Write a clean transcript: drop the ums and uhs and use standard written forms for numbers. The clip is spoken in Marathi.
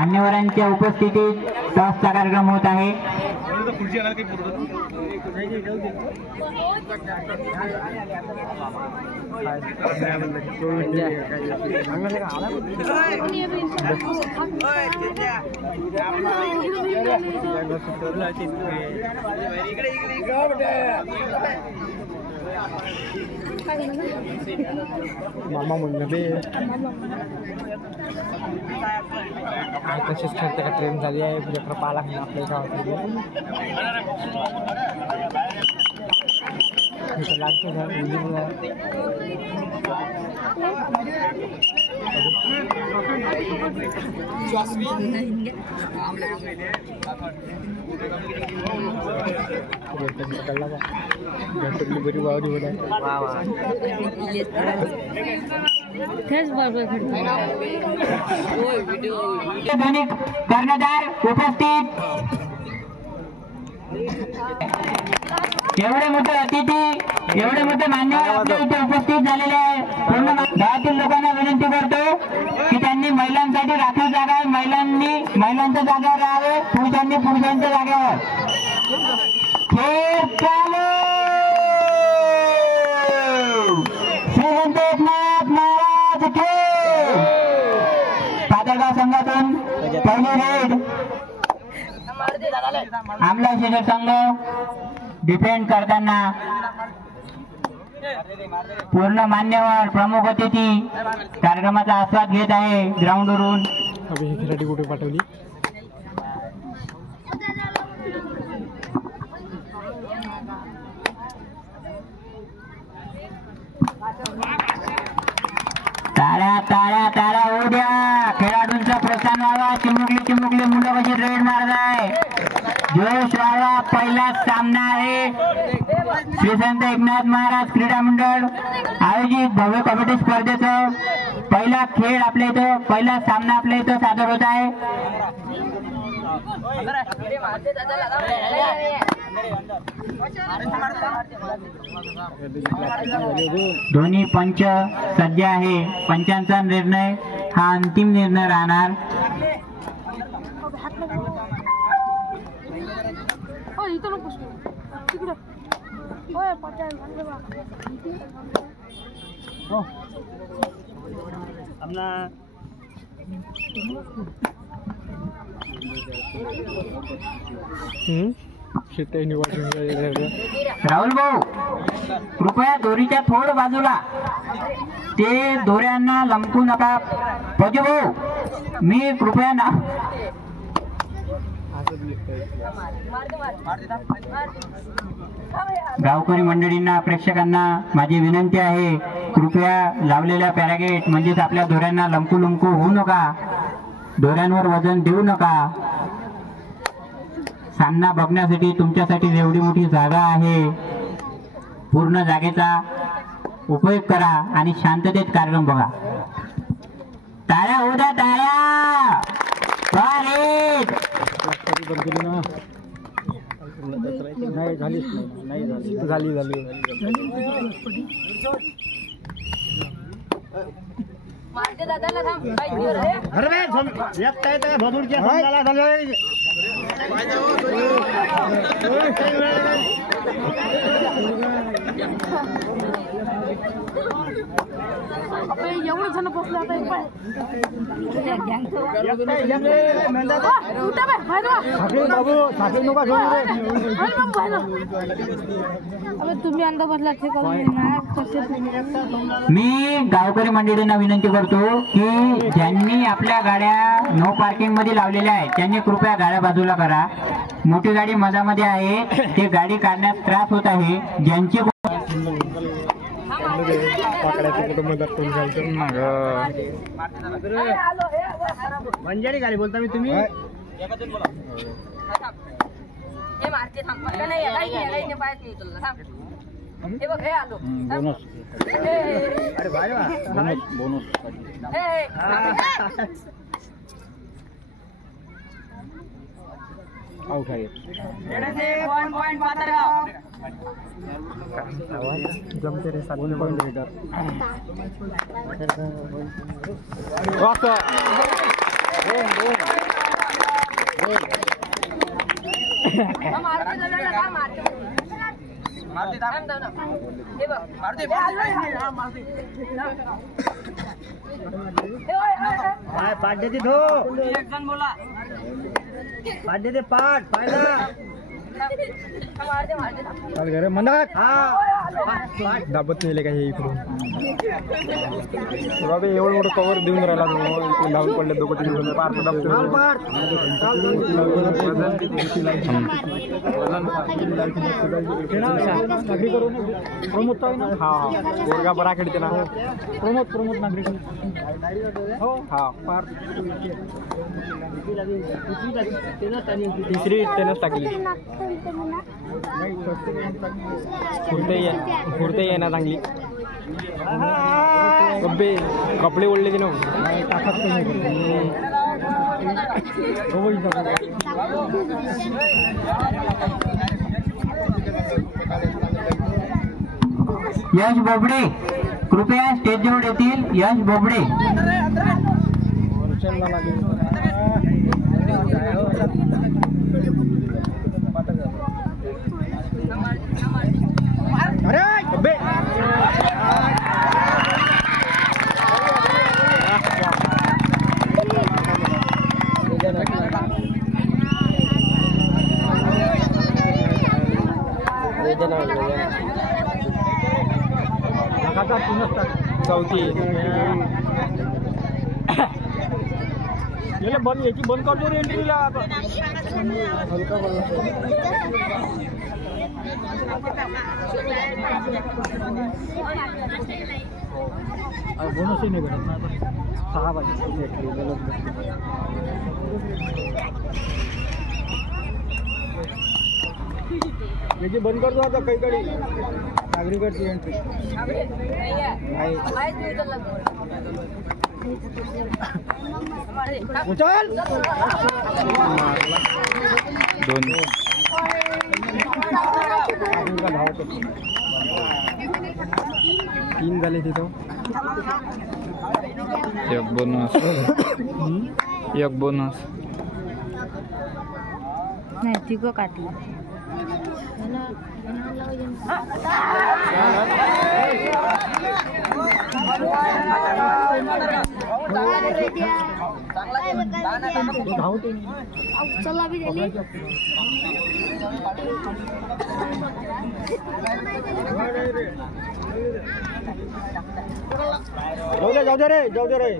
मान्यवरांच्या उपस्थितीत टॉसचा कार्यक्रम होत आहे। मामा म्हणलं ते तसेच खेळते का ट्रेन झाली आहे लेकर पाला नाही आपल्या गावामध्ये लागते बरी वावरी होत कर्णधार उपस्थित, एवढे मोठे अतिथी, एवढे मोठे मान्यवर आपल्या इथे उपस्थित झालेले आहे। पूर्ण गावातील लोकांना विनंती करतो की त्यांनी महिलांसाठी राखीव जागा आहे, महिलांनी महिलांच्या जागेवर राहावे, पुरुषांनी पुरुषांच्या जागेवर। खेळ चालू। श्री संत एकनाथ महाराज की पातळगाव संघातून पहिली रेड आमला शिक्षक संघ डिफेंड करताना पूर्ण मान्यवर प्रमुख अतिथी कार्यक्रमाचा आस्वाद घेत आहे ग्राउंडवरून। खिलाडी कुठे पाठवली टाळ्या टाळ्या टाळ्या होऊ द्या, खेळाडूंचा प्रोत्साहन व्हावा। चिमुकली चिमुकली मुलं कशी रेड मारत आहे, जोश व्हावा। पहिला सामना आहे श्री संत एकनाथ महाराज क्रीडा मंडळ आयोजित भव्य कबड्डी स्पर्धेचा पहिला खेळ आपल्या इथं, पहिला सामना आपल्या इथं सादर होत आहे। दोन्ही पंच सज्ज आहे, पंचांचा निर्णय हा अंतिम निर्णय राहणार। राहुल भाऊ कृपया दोरीच्या थोड बाजूला, ते दोऱ्यांना लमकू नका। पजू भाऊ मी कृपया ना गावकरी मंडळींना प्रेक्षकांना माझी विनंती आहे, कृपया लावलेल्या पॅरागेट म्हणजेच आपल्या दोऱ्यांना लमकू लमकू होऊ नका, दोऱ्यांवर वजन देऊ नका। सामना बघण्यासाठी तुमच्यासाठी एवढी मोठी जागा आहे, पूर्ण जागेचा उपयोग करा आणि शांततेत कार्यक्रम बघा। टाळ्या होऊ द्या, टाळ्या। एवढं जण बसले आता तुम्ही अंदा बसला मी गावकरी मंडळींना विनंती करतो की ज्यांनी आपल्या गाड्या नो पार्किंग मध्ये लावलेल्या आहेत त्यांनी कृपया गाड्या बाजूला करा। मोठी गाडी मधामध्ये आहे, ते गाडी काढण्यास त्रास होत आहे। ज्यांची मंजारी गाडी बोलता मी तुम्ही आउट आहे जमते रे 7 पॉइंट लीडर पाठ देते धो पाठ देते पाठ पाहिला घर म्हणत दाबत नेले का हे इकडून बाबा एवढं मोठं कवर देऊन राहिला लावून पडले दोघं तीन प्रमोद हा गोरगा बरा खेळते ना प्रमोद नागरिक हो हा पार तिसरी त्यानंच टाकली फुरते ये ना चांगली कपडे ओढले ना यश बोबडे कृपया स्टेज जवळ येतील. यश बोबडे चौथी बंद याची बंद करतो रे एंट्रीला हलका बोनसही नाही भेटत 6 वाजता याची बंद करतो आता काही कडे नागरिकाची एंट्री नाही उचल 3 झाले तिथं एक बोनस नाही तिघं काटलं चला भी दिली जाऊ दे रे